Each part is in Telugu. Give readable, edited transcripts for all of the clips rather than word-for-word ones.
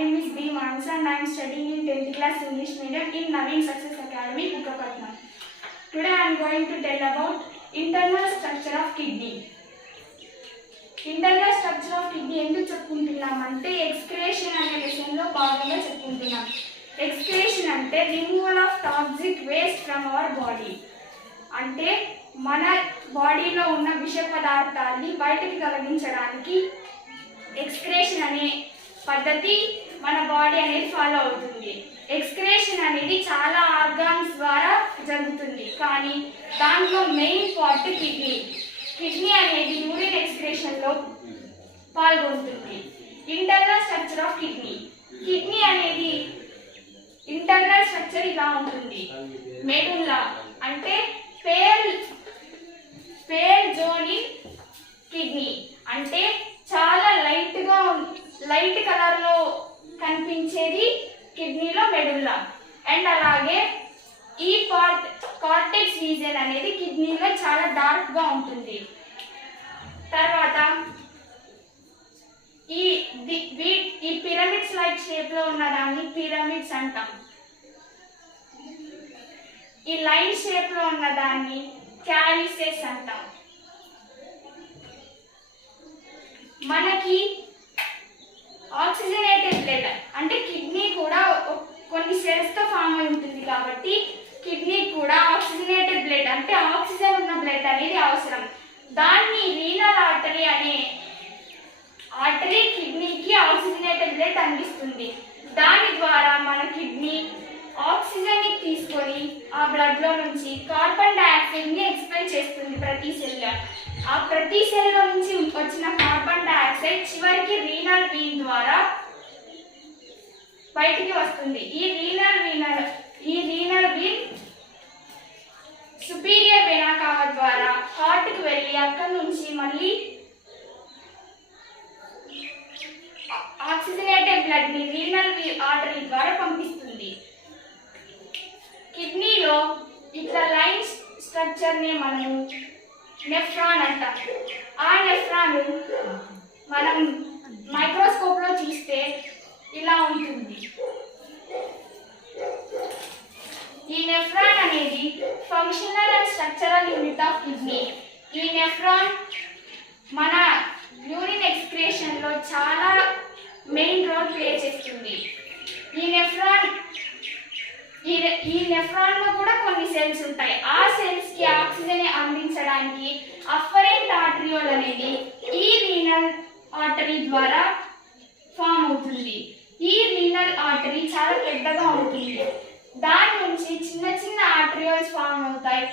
name is B. Mansa and I am studying in 10th class English medium in Naveen Success Academy, Bukkapatnam. Today I am going to tell about internal structure of kidney. Internal structure of kidney ఎందుకు చెప్పుకుంటున్నామంటే ఎక్స్క్రేషన్ అనే విషయంలో భాగంగా చెప్పుకుంటున్నాం. ఎక్స్క్రేషన్ అంటే removal of toxic waste from our body. అంటే మన బాడీలో ఉన్న విష పదార్థాన్ని బయటకు తొలగించడానికి ఎక్స్క్రేషన్ అనే పద్ధతి మన బాడీ అనేది ఫాలో అవుతుంది. ఎక్స్క్రేషన్ అనేది చాలా ఆర్గాన్స్ ద్వారా జరుగుతుంది, కానీ దాంట్లో మెయిన్ పార్ట్ కిడ్నీ. కిడ్నీ అనేది యూరిన్ ఎక్స్క్రేషన్లో పాల్గొంటుంది. Internal structure of kidney. Kidney అనేది ఇంటర్నల్ స్ట్రక్చర్ ఇలా ఉంటుంది. మెడుల్లా అంటే పేల్ జోన్ ఇన్ కిడ్నీ అంటే చాలా లైట్ కలర్లో కనిపించేది కిడ్నీలో మెడుల్లా. అండ్ అలాగే ఈ కార్టెక్స్ రీజియన్ అనేది కిడ్నీలో చాలా డార్క్గా ఉంటుంది. తర్వాత ఈ పిరమిడ్స్ లైక్ షేప్లో ఉన్నదాన్ని పిరమిడ్స్ అంటాం. ఈ లైన్ షేప్లో ఉన్నదాన్ని క్యాలిసెస్ అంటాం. మనకి ఆక్సిజనేటెడ్ బ్లడ్ అంటే కిడ్నీ కూడా కొన్ని సెల్స్తో ఫామ్ అయి ఉంటుంది, కాబట్టి కిడ్నీ కూడా ఆక్సిజనేటెడ్ బ్లడ్ అంటే ఆక్సిజన్ ఉన్న బ్లడ్ అనేది అవసరం. దాన్ని రీనల్ ఆర్టరీ అనే ఆర్టరీ కిడ్నీకి ఆక్సిజనేటెడ్ బ్లడ్ అందిస్తుంది. దాని ద్వారా మన కిడ్నీ ఆక్సిజన్ని తీసుకొని ఆ బ్లడ్లో నుంచి కార్బన్ డైఆక్సైడ్ని ఎక్స్పెల్ చేస్తుంది ప్రతి సెల్లో. ఆ ప్రతి సెల్లో నుంచి వచ్చిన కార్బన్ డైఆక్సైడ్ చివరికి రీనల్ వీన్ ద్వారా బయటికి వస్తుంది. ఈ రీనల్ వీన్ సుపీరియర్ వెనా కావా ద్వారా హార్ట్కి వెళ్ళి అక్కడి నుంచి మళ్ళీ ఆక్సిజనేటెడ్ బ్లడ్ ని రీనల్ ఆర్టరీ ద్వారా పంపిస్తుంది. కిడ్నీలో ఇట్లా లైన్ స్ట్రక్చర్ ని మనము నెఫ్రాన్ అంటాం. ఆ నెఫ్రాన్ మనం మైక్రోస్కోప్ లో చూస్తే ఇలా ఉంటుంది. ఈ నెఫ్రాన్ అనేది functional and structural unit of kidney. ఈ నెఫ్రాన్ మన యూరిన్ ఎక్స్క్రేషన్ లో చాలా మెయిన్ రోల్ ప్లే చేస్తుంది. ఈ నెఫ్రాన్ లో కూడా కొన్ని సెల్స్ ఉంటాయి. ఆ సెల్స్ కి ఆక్సిజన్ అందించడానికి అఫరెంట్ ఆర్టరియోల్ అనేది ఈ రీనల్ ఆర్టరీ ద్వారా ఫామ్ అవుతుంది. ఈ రీనల్ ఆర్టరీ చాలా పెద్దగా ఉంటుంది. దాని నుంచి చిన్న చిన్న ఆర్టరియోల్స్ ఫామ్ అవుతాయి.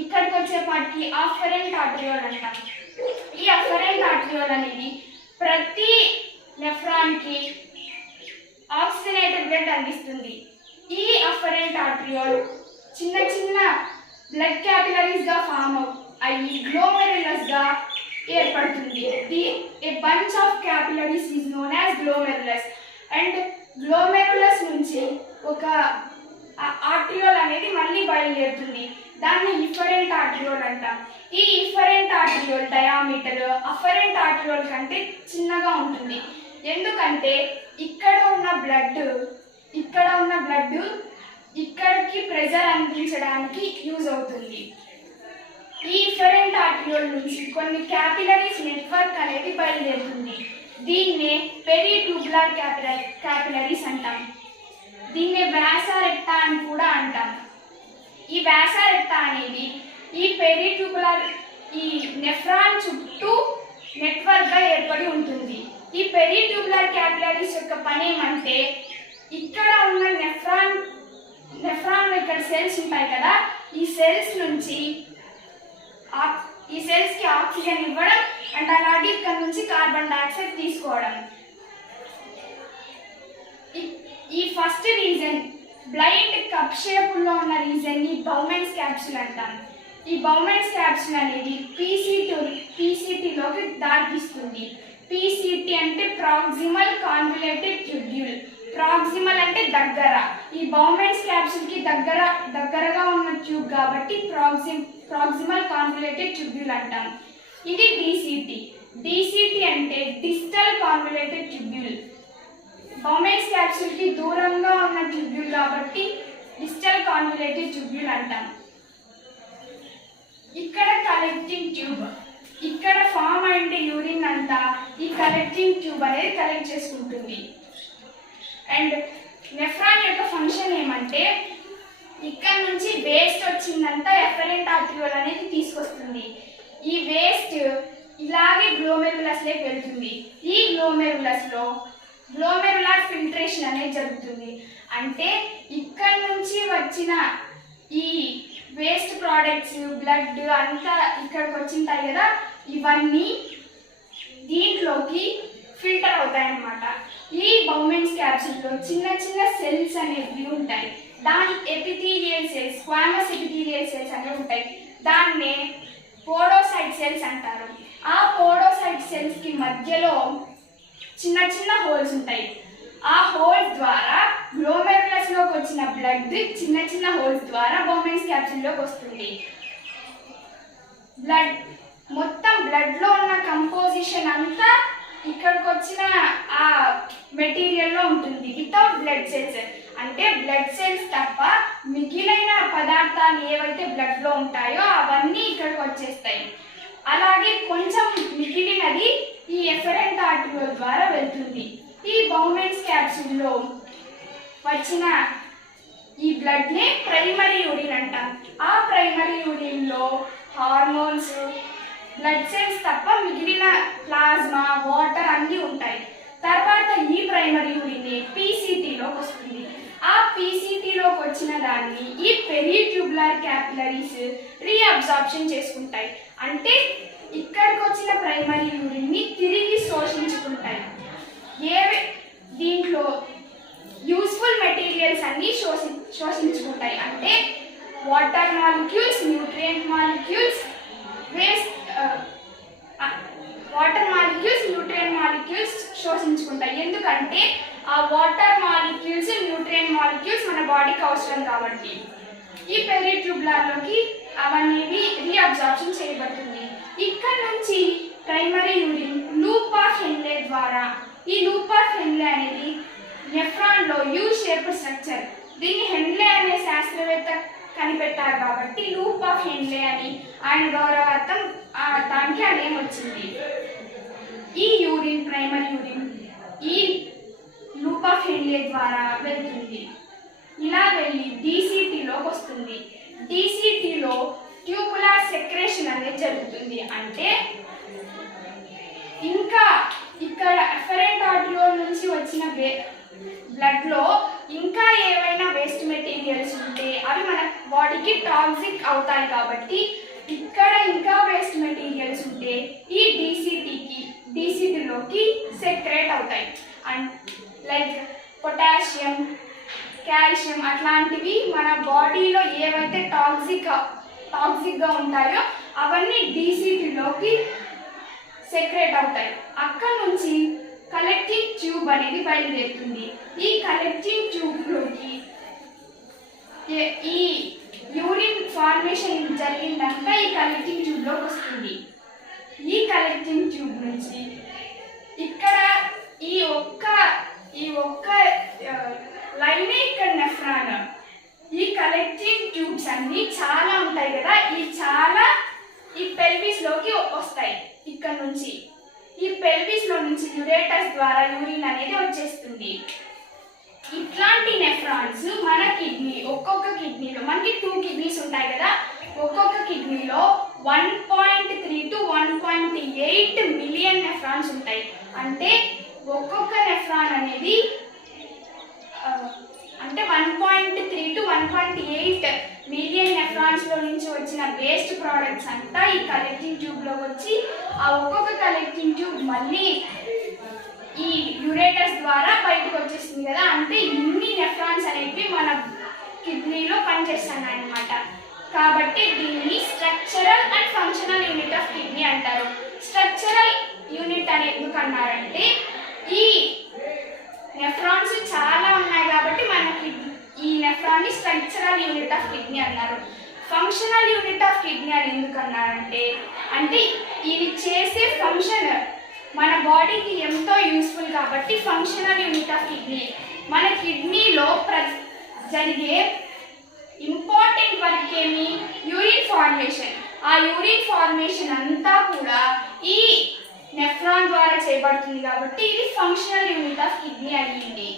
ఇక్కడికి వచ్చేపాటికి అఫరెంట్ ఆర్టరియోల్ అంటాం. ఈ అఫరెంట్ ఆర్టరియోల్ అనేది ప్రతి నెఫ్రాన్ కి ఆక్సిజనేటెడ్ బ్లడ్ అందిస్తుంది. ఈ అఫరెంట్ ఆర్టరియోల్ చిన్న చిన్న బ్లడ్ క్యాపిలరీస్ గా ఫామ్ అయ్యి గ్లోమెరులస్ గా ఏర్పడుతుంది. A bunch of capillaries is known as glomerulus. And glomerulus నుంచి ఒక ఆర్టరియోల్ అనేది మళ్ళీ బయలుదేరుతుంది. దాన్ని ఇఫరెంట్ ఆర్టరియోల్ అంటాం. ఈ ఇఫరెంట్ ఆర్టరియోల్ డయామీటర్ అఫరెంట్ ఆర్టరియోల్ కంటే చిన్నగా ఉంటుంది. ఎందుకంటే ఇక్కడ ఉన్న బ్లడ్ ఇక్కడికి ప్రెజర్ అందించడానికి యూజ్ అవుతుంది. ఈ ఇఫరెంట్ ఆర్టరియోల్ నుంచి కొన్ని క్యాపిలరీస్ నెట్వర్క్ అనేది బయలుదేరుతుంది. దీన్నే పెరిట్యూబులర్ క్యాపిలరీస్ అంటాం. దీన్నే వ్యాసా రెక్టా అని కూడా అంటాం. ఈ వ్యాసా రెక్టా అనేది ఈ పెరిట్యూబులర్ ఈ నెఫ్రాన్ చుట్టూ నెట్వర్క్ గా ఏర్పడి ఉంటుంది. ఈ పెరిట్యూబులర్ క్యాపిలరీస్ యొక్క పని ఏమంటే ఇక్కడ ఉన్న నెఫ్రాన్ ఇక్కడ సెల్స్ ఉంటాయి కదా, ఈ సెల్స్ కి ఆక్సిజన్ ఇవ్వడం అండ్ అలాగే ఇక్కడ నుంచి కార్బన్ డైఆక్సైడ్ తీసుకోవడం. ఈ first reason blind cup shape లో ఉన్న రీజన్ ని బౌమెన్స్ క్యాప్సూల్ అంటాం. ఈ బౌమెన్స్ క్యాప్సూల్ అనేది పీసీటీలోకి దారితీస్తుంది. పీసీటీ అంటే ప్రాక్సిమల్ కాన్వల్యూటెడ్ ట్యూబ్యూల్. ప్రాక్సిమల్ అంటే దగ్గర. ఈ బౌమెన్స్ క్యాప్సూల్ కి దగ్గరగా ఉన్న ట్యూబ్ కాబట్టి ప్రాక్సిమల్ కాన్వల్యూటెడ్ ట్యూబ్యూల్ అంటాం. ఇది డిసిటీ. డిసిటీ అంటే డిస్టల్ కాన్వల్యూటెడ్ ట్యూబ్యూల్. బౌమెన్స్ క్యాప్సూల్ కి దూరంగా ఉన్న ట్యూబ్యూల్ కాబట్టి డిస్టల్ కాన్వలేటివ్ ట్యూబ్యూల్ అంటాం. ఇక్కడ కలెక్టింగ్ ట్యూబ్, ఇక్కడ ఫామ్ అయిన యూరిన్ అంతా ఈ కలెక్టింగ్ ట్యూబ్ అనేది కలెక్ట్ చేసుకుంటుంది. అండ్ నెఫ్రాన్ యొక్క ఫంక్షన్ ఏమంటే ఇక్కడ నుంచి వేస్ట్ వచ్చిందంతా ఎఫరెంట్ ఆర్టిరియోల్ అనేది తీసుకొస్తుంది. ఈ వేస్ట్ ఇలాగే గ్లోమెరులస్ లోకి వెళ్తుంది. ఈ గ్లోమెరులస్ లో గ్లోమెరులార్ ఫిల్ట్రేషన్ అనేది జరుగుతుంది. అంటే ఇక్కడ నుంచి వచ్చిన ఈ వేస్ట్ ప్రోడక్ట్స్ బ్లడ్ అంతా ఇక్కడికి వచ్చింటాయి కదా, ఇవన్నీ దీంట్లోకి ఫిల్టర్ అవుతాయి అన్నమాట. ఈ బౌమెన్స్ క్యాప్సూల్లో చిన్న చిన్న సెల్స్ అనేవి ఉంటాయి. దాని epithelial cells, squamous epithelial cells అనేవి ఉంటాయి. దాన్నే పోడోసైట్ సెల్స్ అంటారు. ఆ పోడోసైట్ సెల్స్ కి మధ్యలో చిన్న చిన్న హోల్స్ ఉంటాయి. ఆ హోల్స్ ద్వారా గ్లోమెరులస్ లోకి వచ్చిన బ్లడ్ చిన్న చిన్న హోల్స్ ద్వారా బౌమెన్స్ క్యాప్సూల్ లోకి వస్తుంది. బ్లడ్ మొత్తం బ్లడ్ లో ఉన్న కంపోజిషన్ అంతా ఇక్కడికి వచ్చిన ఆ మెటీరియల్ లో ఉంటుంది వితౌట్ బ్లడ్ సెల్స్. అంటే బ్లడ్ సెల్స్ తప్ప మిగిలిన పదార్థాలు ఏవైతే బ్లడ్ లో ఉంటాయో అవన్నీ ఇక్కడికి వచ్చేస్తాయి. అలాగే కొంచెం మిగిలినది ఈ ఎఫరెంట్ ఆర్టిరియోల్ ద్వారా వెళ్తుంది. ఈ బౌమెన్స్ క్యాప్సూల్ లో వచ్చిన ఈ బ్లడ్ నే ప్రైమరీ యూరిన్ అంటాం. ఆ ప్రైమరీ యూరిన్ లో హార్మోన్స్, బ్లడ్ సెల్స్ తప్ప మిగిలిన ప్లాజ్మా, వాటర్ అన్నీ ఉంటాయి. తర్వాత ఈ ప్రైమరీ యూరిన్ పీసీటీలోకి వస్తుంది. ఆ పీసీటీలోకి వచ్చిన దాన్ని ఈ పెరిట్యూబులర్ క్యాపిలరీస్ రీఅబ్జార్ప్షన్ చేసుకుంటాయి. అంటే ఇక్కడికి వచ్చిన ప్రైమరీ యూరిన్ ని తిరిగి శోషించుకుంటాయి. దీంట్లో యూస్ఫుల్ మెటీరియల్స్ అన్ని శోషించుకుంటాయి. అంటే water molecules, nutrient molecules, waste water molecules, nutrient molecules శోషించుకుంటాయి. ఎందుకంటే ఆ వాటర్ మాలిక్యూల్స్, న్యూట్రియంట్ మాలిక్యూల్స్ మన బాడీకి అవసరం కాబట్టి. ఈ పెరిట్యూబులర్లోకి అవన్నీ రీఅబ్జార్ప్షన్ చేయబడుతుంది. ఇక్కడ నుంచి primary urine loop of Henley ద్వారా, ఈ లూప్ ఆఫ్ హెన్లే అనేది నెఫ్రాన్ లో యూ షేప్డ్ స్ట్రక్చర్. దీన్ని హెన్లే అనే శాస్త్రవేత్త కనిపెట్టారు కాబట్టి లూప్ ఆఫ్ హెన్లే అని ఆయన గౌరవార్థం దానికి ఆ నేమ్ వచ్చింది. ఈ యూరిన్, ప్రైమరీ యూరిన్ ఈ లూప్ ఆఫ్ హెన్లే ద్వారా వెళ్తుంది. ఇలా వెళ్ళి డీసీటీలోకి వస్తుంది. డీసీటీలో ట్యూబులార్ సెక్రేషన్ అనేది జరుగుతుంది. అంటే ఇంకా ఇక్కడ ఎఫరెంట్ ఆర్టిరియోల్ నుంచి వచ్చిన బ్లడ్ లో ఇంకా ఏవైనా వేస్ట్ మెటీరియల్స్ ఉంటే అవి మన బాడీకి టాక్సిక్ అవుతాయి కాబట్టి ఇక్కడ ఇంకా వేస్ట్ మెటీరియల్స్ ఉంటే ఈ డీసీటీలోకి సెక్రేట్ అవుతాయి. అండ్ లైక్ పొటాషియం, కాల్షియం అట్లాంటివి మన బాడీలో ఏవైతే టాక్సిక్గా ఉంటాయో అవన్నీ డీసీటీలోకి సెక్రేట్ అవుతాయి. అక్కడ నుంచి కలెక్టింగ్ ట్యూబ్ అనేది బయలుదేరుతుంది. ఈ కలెక్టింగ్ ట్యూబ్లోకి ఈ యూరిన్ ఫార్మేషన్ జరిగిందంతా ఈ కలెక్టింగ్ ట్యూబ్లోకి వస్తుంది. ఈ కలెక్టింగ్ ట్యూబ్ నుంచి ఇక్కడ ఈ ఒక్క లైనే ఇక్కడ నెఫ్రాన్. ఈ కలెక్టింగ్ ట్యూబ్స్ అన్ని చాలా ఉంటాయి కదా, ఈ పెల్విస్ లోకి వస్తాయి. ఇక్కడ నుంచి ఈ పెల్విస్ లో నుంచి యురేటస్ ద్వారా యూరిన్ అనేది వచ్చేస్తుంది. ఇట్లాంటి నెఫ్రాన్స్ మన కిడ్నీ, ఒక్కొక్క కిడ్నీలో మనకి 2 కిడ్నీస్ ఉంటాయి కదా, ఒక్కొక్క కిడ్నీలో 1.3 to 1.8 మిలియన్ నెఫ్రాన్స్ ఉంటాయి. అంటే ఒక్కొక్క నెఫ్రాన్ అనేది 1.3 to 1.8 మిలియన్ నెఫ్రాన్స్ లో నుంచి వచ్చిన వేస్ట్ ప్రోడక్ట్స్ అంతా ఈ కలెక్టింగ్ ట్యూబ్ లో వచ్చి ఆ ఒక్కొక్క కలెక్టింగ్ ట్యూబ్ మళ్ళీ ఈ యురేటస్ ద్వారా బయటకు వచ్చేస్తుంది కదా. అంటే ఇన్ని నెఫ్రాన్స్ అనేవి మన కిడ్నీలో పనిచేస్తున్నాయి అన్నమాట. కాబట్టి దీన్ని structural and functional unit of kidney అంటారు. స్ట్రక్చరల్ యూనిట్ అని ఎందుకు అన్నారంటే ఈ నెఫ్రాన్స్ చాలా ఉన్నాయి కాబట్టి మనకి ఈ నెఫ్రాన్ ని స్ట్రక్చరల్ యూనిట్ ఆఫ్ కిడ్నీ అన్నారు. ఫంక్షనల్ యూనిట్ ఆఫ్ కిడ్నీ అని ఎందుకు అన్నారంటే ఇది చేసే ఫంక్షన్ మన బాడీకి ఎంతో యూస్ఫుల్ కాబట్టి ఫంక్షనల్ యూనిట్ ఆఫ్ కిడ్నీ. మన కిడ్నీలో జరిగే ఇంపార్టెంట్ వర్క్ ఏమి? Urine formation. ఆ యూరిన్ ఫార్మేషన్ అంతా కూడా ఈ నెఫ్రాన్ ద్వారా చేయబడుతుంది కాబట్టి ఇది ఫంక్షనల్ యూనిట్ ఆఫ్ కిడ్నీ అయ్యింది.